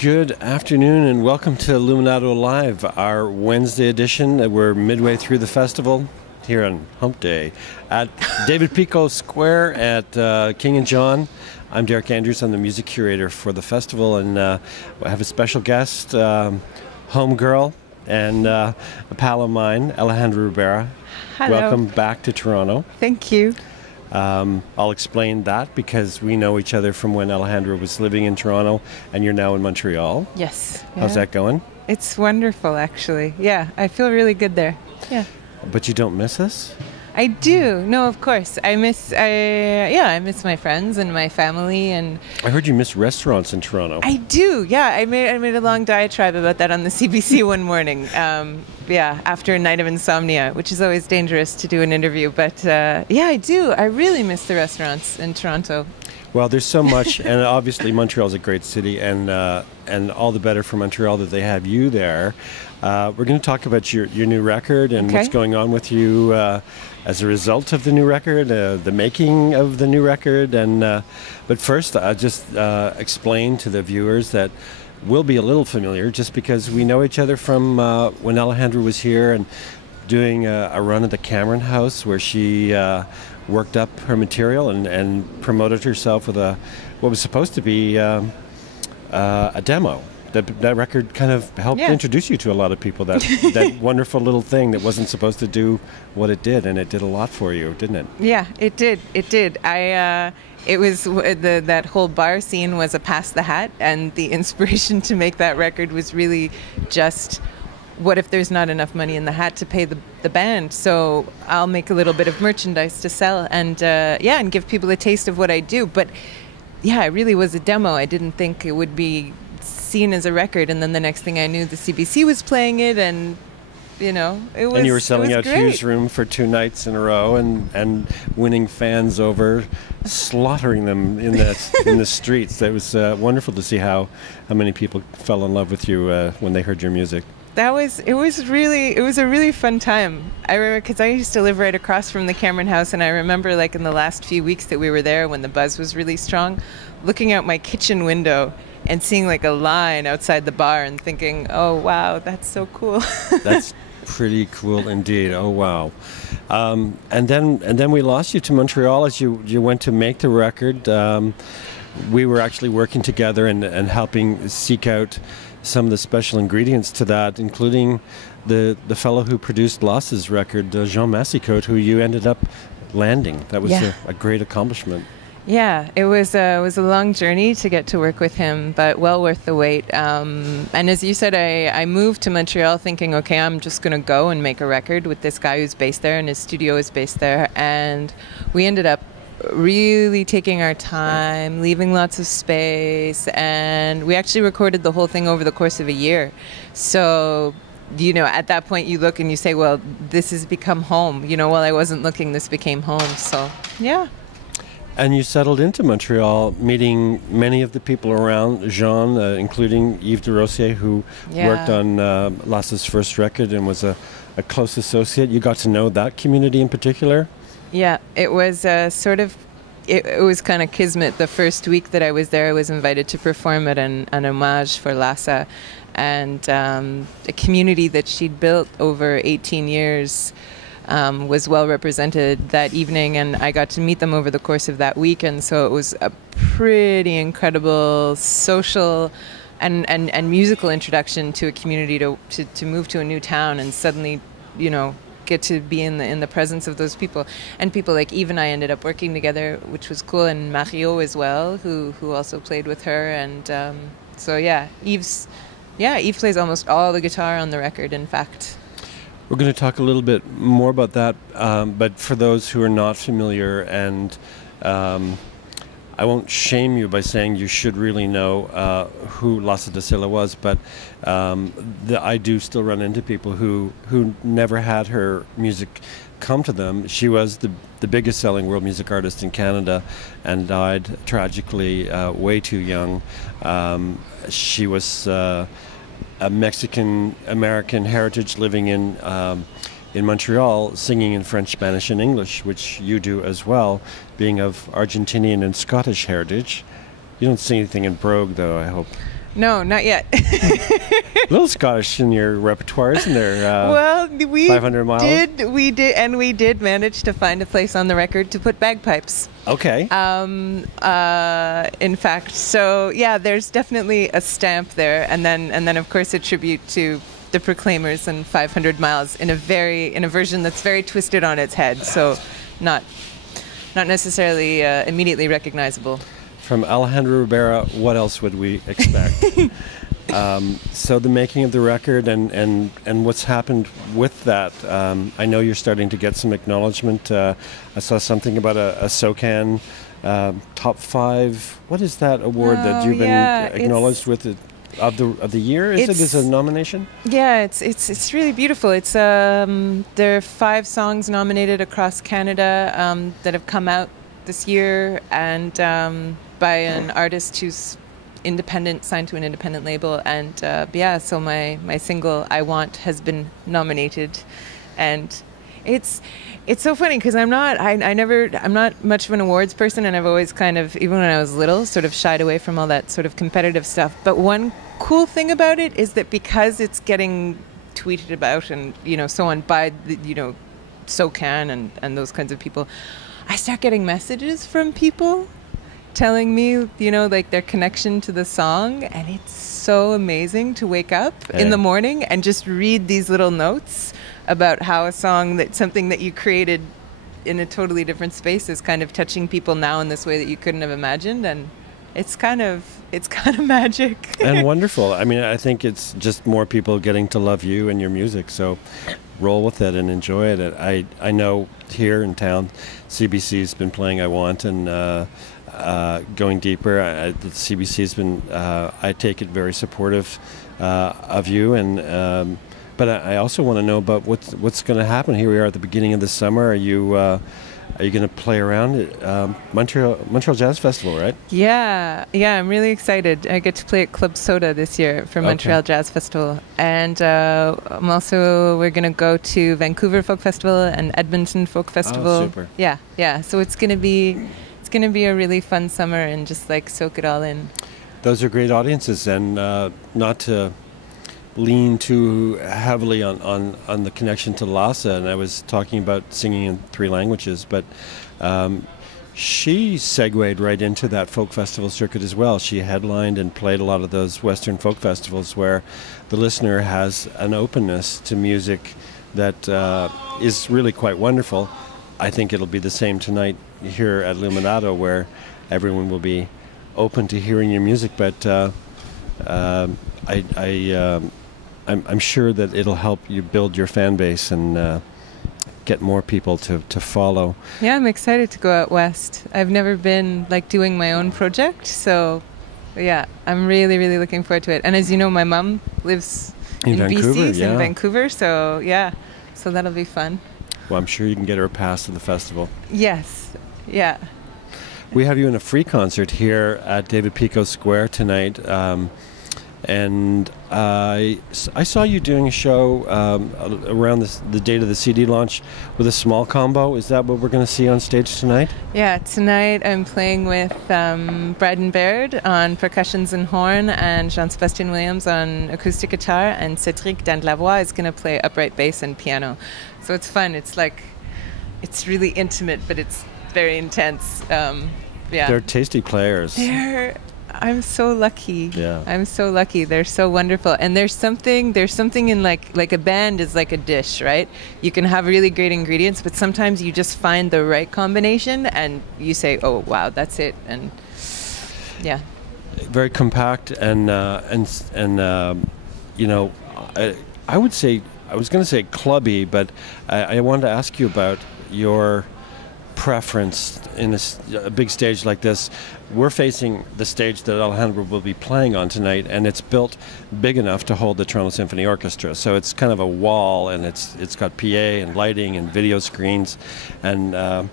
Good afternoon and welcome to Luminato Live, our Wednesday edition. We're midway through the festival here on Hump Day at David Pico Square at King and John. I'm Derek Andrews. I'm the music curator for the festival, and I have a special guest, homegirl and a pal of mine, Alejandra Ribera. Hello. Welcome back to Toronto. Thank you. I'll explain that because we know each other from when Alejandra was living in Toronto and you're now in Montreal. Yes. How's that going? It's wonderful, actually. Yeah, I feel really good there. Yeah. But you don't miss us? I do. No, of course. I miss my friends and my family, and I heard you miss restaurants in Toronto. I do. Yeah, I made a long diatribe about that on the CBC one morning. After a night of insomnia, which is always dangerous to do an interview. But I do. I really miss the restaurants in Toronto. Well, there's so much, and obviously Montreal's a great city, and all the better for Montreal that they have you there. We're going to talk about your new record and what's going on with you as a result of the new record, the making of the new record. But first, I'll just explain to the viewers that we'll be a little familiar just because we know each other from when Alejandra was here and doing a run at the Cameron House where she worked up her material and promoted herself with what was supposed to be a demo. That record kind of helped introduce you to a lot of people. That wonderful little thing that wasn't supposed to do what it did, and it did a lot for you, didn't it? Yeah, it did. It did. It was that whole bar scene was a pass the hat, and the inspiration to make that record was really just, what if there's not enough money in the hat to pay the band? So I'll make a little bit of merchandise to sell, and and give people a taste of what I do. But yeah, it really was a demo. I didn't think it would be seen as a record, and then the next thing I knew, the CBC was playing it, and it was. And you were selling out great. Hughes Room for 2 nights in a row, and winning fans over, slaughtering them in the streets. It was wonderful to see how many people fell in love with you when they heard your music. It was a really fun time. I remember because I used to live right across from the Cameron House, and I remember like in the last few weeks that we were there when the buzz was really strong, looking out my kitchen window and seeing like a line outside the bar and thinking, oh wow, that's so cool. That's pretty cool indeed. Oh wow. And then we lost you to Montreal as you went to make the record. We were actually working together and helping seek out some of the special ingredients to that, including the fellow who produced Loss's record, Jean Massicotte, who you ended up landing. That was a great accomplishment. Yeah, it was a long journey to get to work with him, but well worth the wait. And as you said, I moved to Montreal thinking, okay, I'm just going to go and make a record with this guy who's based there, and his studio is based there. And we ended up really taking our time, leaving lots of space, and we actually recorded the whole thing over the course of a year. So, at that point you look and you say, well, this has become home. While I wasn't looking, this became home. So, yeah. And you settled into Montreal, meeting many of the people around Jean, including Yves de Rossier, who worked on Loss's first record and was a close associate. You got to know that community in particular? Yeah, it was it was kind of kismet. The first week that I was there, I was invited to perform at an homage for Lassa, and a community that she'd built over 18 years was well represented that evening, and I got to meet them over the course of that week. And so it was a pretty incredible social and musical introduction to a community to move to a new town and suddenly, get to be in the presence of those people. And people like Eve and I ended up working together, which was cool, and Mario as well, who also played with her. And Eve plays almost all the guitar on the record, in fact. We're going to talk a little bit more about that, but for those who are not familiar, and I won't shame you by saying you should really know who Lassa da Silva was, but I do still run into people who never had her music come to them. She was the biggest selling world music artist in Canada and died tragically way too young. She was a Mexican-American heritage living in Montreal, singing in French, Spanish, and English, which you do as well, being of Argentinian and Scottish heritage. You don't sing anything in brogue, though, I hope. No, not yet. A little Scottish in your repertoire, isn't there? Well, we 500 miles? we did manage to find a place on the record to put bagpipes. Okay. In fact, so yeah, there's definitely a stamp there, and then of course a tribute to the Proclaimers and 500 Miles in a version that's very twisted on its head, so not necessarily immediately recognizable. From Alejandra Ribera, what else would we expect? So the making of the record and what's happened with that. I know you're starting to get some acknowledgement. I saw something about a SOCAN top 5. What is that award that you've been acknowledged with of the year? Is it a nomination? Yeah, it's really beautiful. It's there are 5 songs nominated across Canada that have come out this year, and by an artist who's independent, signed to an independent label, and so my single "I Want" has been nominated, and it's so funny because I'm not much of an awards person, and I've always kind of, even when I was little, sort of shied away from all that sort of competitive stuff. But one cool thing about it is that because it's getting tweeted about and so on by the SOCAN and those kinds of people, I start getting messages from people telling me, like their connection to the song, and it's so amazing to wake up in the morning and just read these little notes about how something that you created in a totally different space is kind of touching people now in this way that you couldn't have imagined, and it's kind of magic. And wonderful. I mean, I think it's just more people getting to love you and your music, so roll with it and enjoy it. I know here in town, CBC's been playing "I Want" and going deeper. The CBC's been, I take it, very supportive of you, and but I also want to know about what's going to happen. Here we are at the beginning of the summer. Are you going to play around at Montreal Jazz Festival, right? Yeah, I'm really excited. I get to play at Club Soda this year for Montreal Jazz Festival, and we're going to go to Vancouver Folk Festival and Edmonton Folk Festival. Oh, super. Yeah. So it's going to be a really fun summer and just like soak it all in. Those are great audiences, and not to lean too heavily on the connection to Lhasa, and I was talking about singing in 3 languages, but she segued right into that folk festival circuit as well. She headlined and played a lot of those Western folk festivals where the listener has an openness to music that is really quite wonderful. I think it'll be the same tonight here at Luminato, where everyone will be open to hearing your music, but I'm sure that it'll help you build your fan base and get more people to follow. Yeah, I'm excited to go out west. I've never been doing my own project, so yeah, I'm really, really looking forward to it. And as you know, my mum lives in BC, in Vancouver, so that'll be fun. Well, I'm sure you can get her a pass to the festival. Yes, yeah. We have you in a free concert here at David Pico Square tonight. And I saw you doing a show around the date of the CD launch with a small combo. Is that what we're going to see on stage tonight? Yeah, tonight I'm playing with Braden Baird on percussions and horn, and Jean-Sébastien Williams on acoustic guitar, and Cédric Dandelavoie is going to play upright bass and piano. So it's fun. It's really intimate, but it's very intense. They're tasty players. I'm so lucky. Yeah. I'm so lucky. They're so wonderful. And there's something in like a band is like a dish, right? You can have really great ingredients, but sometimes you just find the right combination and you say, "Oh, wow, that's it." And yeah. Very compact and I would say, I was going to say clubby, but I wanted to ask you about your preference in a big stage like this. We're facing the stage that Alejandra will be playing on tonight, and it's built big enough to hold the Toronto Symphony Orchestra. So it's kind of a wall, and it's got PA and lighting and video screens, and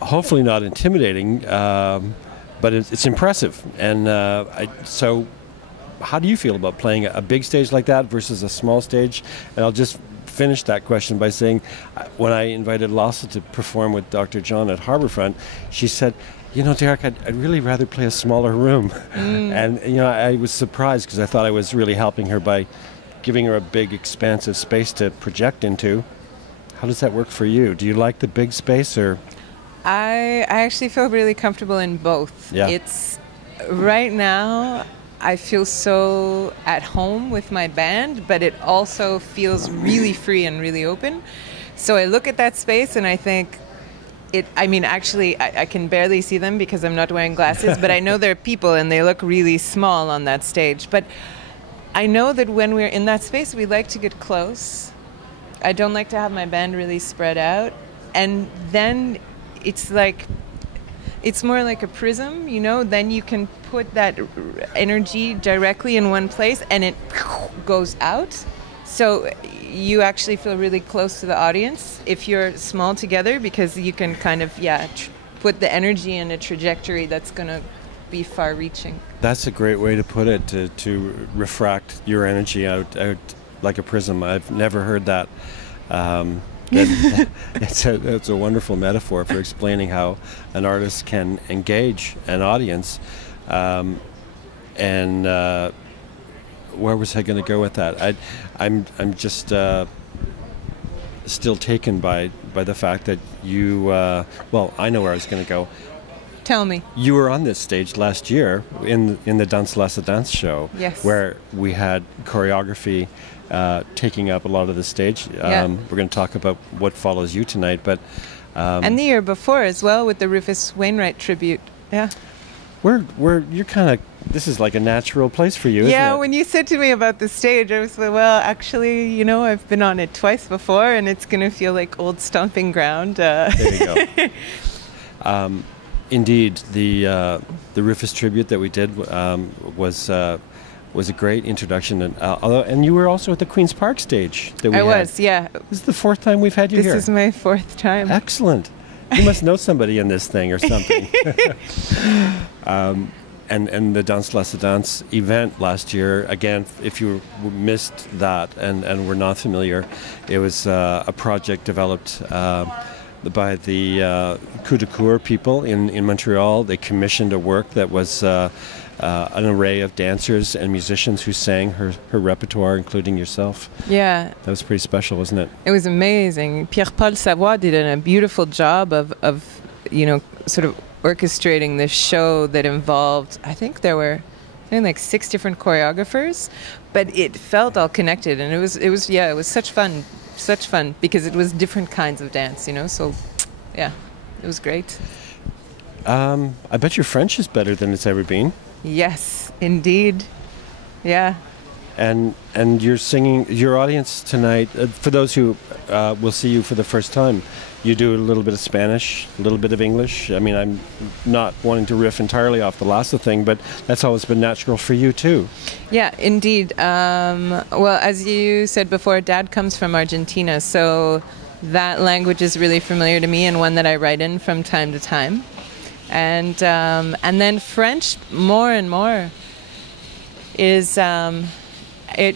hopefully not intimidating, but it's impressive. And so how do you feel about playing a big stage like that versus a small stage? And I'll just finish that question by saying, when I invited Lasse to perform with Dr. John at Harbourfront, she said, you know, Derek, I'd really rather play a smaller room. And, you know, I was surprised because I thought I was really helping her by giving her a big, expansive space to project into. How does that work for you? Do you like the big space, or? I actually feel really comfortable in both. Yeah. It's right now, I feel so at home with my band, but it also feels really free and really open. So I look at that space and I think, actually, I can barely see them because I'm not wearing glasses, but I know they're people and they look really small on that stage. But I know that when we're in that space, we like to get close. I don't like to have my band really spread out. And then it's more like a prism, you know, then you can put that energy directly in one place and it goes out. So you actually feel really close to the audience if you're small together, because you can kind of, put the energy in a trajectory that's going to be far-reaching. That's a great way to put it, to refract your energy out like a prism. I've never heard that. It's a wonderful metaphor for explaining how an artist can engage an audience. Where was I going to go with that? I'm just still taken by the fact that you. I know where I was going to go. Tell me. You were on this stage last year in the Danse Lasse Dance show, yes, where we had choreography taking up a lot of the stage. We're going to talk about what follows you tonight, but and the year before as well with the Rufus Wainwright tribute. Yeah. You're kind of, this is like a natural place for you, isn't it? Yeah, when you said to me about the stage, I was like, well, actually, you know, I've been on it twice before, and it's going to feel like old stomping ground. There you go. Indeed, the Rufus tribute that we did was a great introduction, and you were also at the Queen's Park stage that we had. I was, yeah. This is the fourth time we've had you here. This is my fourth time. Excellent. You must know somebody in this thing or something. And the Danse Lasse Dance event last year, again, if you missed that and were not familiar, it was a project developed by the Curator people in Montreal. They commissioned a work that was an array of dancers and musicians who sang her repertoire, including yourself. Yeah. That was pretty special, wasn't it? It was amazing. Pierre-Paul Savoie did a beautiful job of you know, sort of orchestrating this show that involved, I think there were like 6 different choreographers, but it felt all connected, and it was such fun because it was different kinds of dance, you know, so yeah, it was great. I bet your French is better than it's ever been. Yes, indeed. Yeah. And you're singing, your audience tonight, for those who will see you for the first time, you do a little bit of Spanish, a little bit of English. I mean, I'm not wanting to riff entirely off the Lasse thing, but that's always been natural for you too. Yeah, indeed. Well, as you said before, Dad comes from Argentina, so that language is really familiar to me and one that I write in from time to time. And then French, more and more, is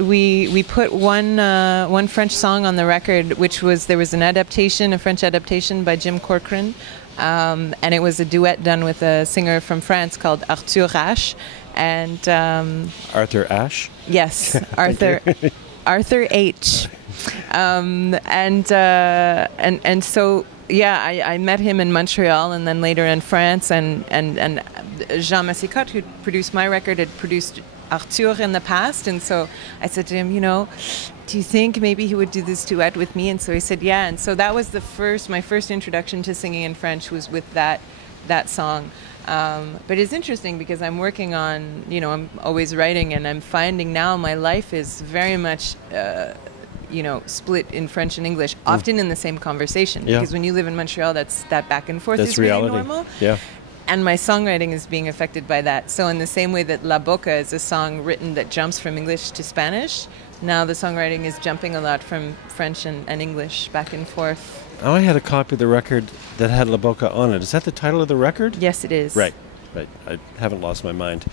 we put one French song on the record, which there was a French adaptation by Jim Corcoran, and it was a duet done with a singer from France called Arthur Ashe, and Arthur Ashe? Yes, Arthur H. And so. Yeah, I met him in Montreal and then later in France, and Jean Massicotte, who produced my record, had produced Arthur in the past, and so I said to him, you know, do you think maybe he would do this duet with me? And so he said, yeah, and so that was my first introduction to singing in French was with that song. But it's interesting because I'm working on, you know, I'm always writing, and I'm finding now my life is very much you know, split in French and English, often in the same conversation. Yeah. Because when you live in Montreal, that back and forth that's is reality. really normal. Yeah. And my songwriting is being affected by that. So in the same way that La Boca is a song written that jumps from English to Spanish, now the songwriting is jumping a lot from French and English back and forth. Oh, I had a copy of the record that had La Boca on it. Is that the title of the record? Yes, it is. Right. I haven't lost my mind.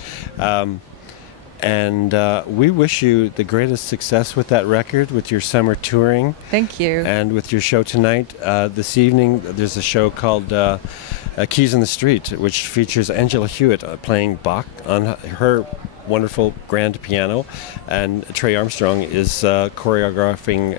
And we wish you the greatest success with that record, with your summer touring. Thank you. And with your show tonight. This evening, there's a show called Keys in the Street, which features Angela Hewitt playing Bach on her wonderful grand piano, and Trey Armstrong is choreographing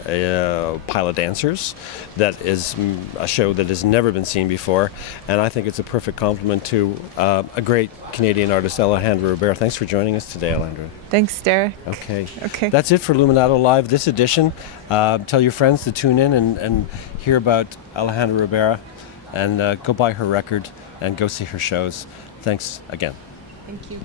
Pile of Dancers. That is a show that has never been seen before, and I think it's a perfect compliment to a great Canadian artist, Alejandra Ribera. Thanks for joining us today, Alejandra. Thanks, Dara. Okay. That's it for Luminato Live this edition. Tell your friends to tune in and hear about Alejandra Ribera, and go buy her record and go see her shows. Thanks again. Thank you.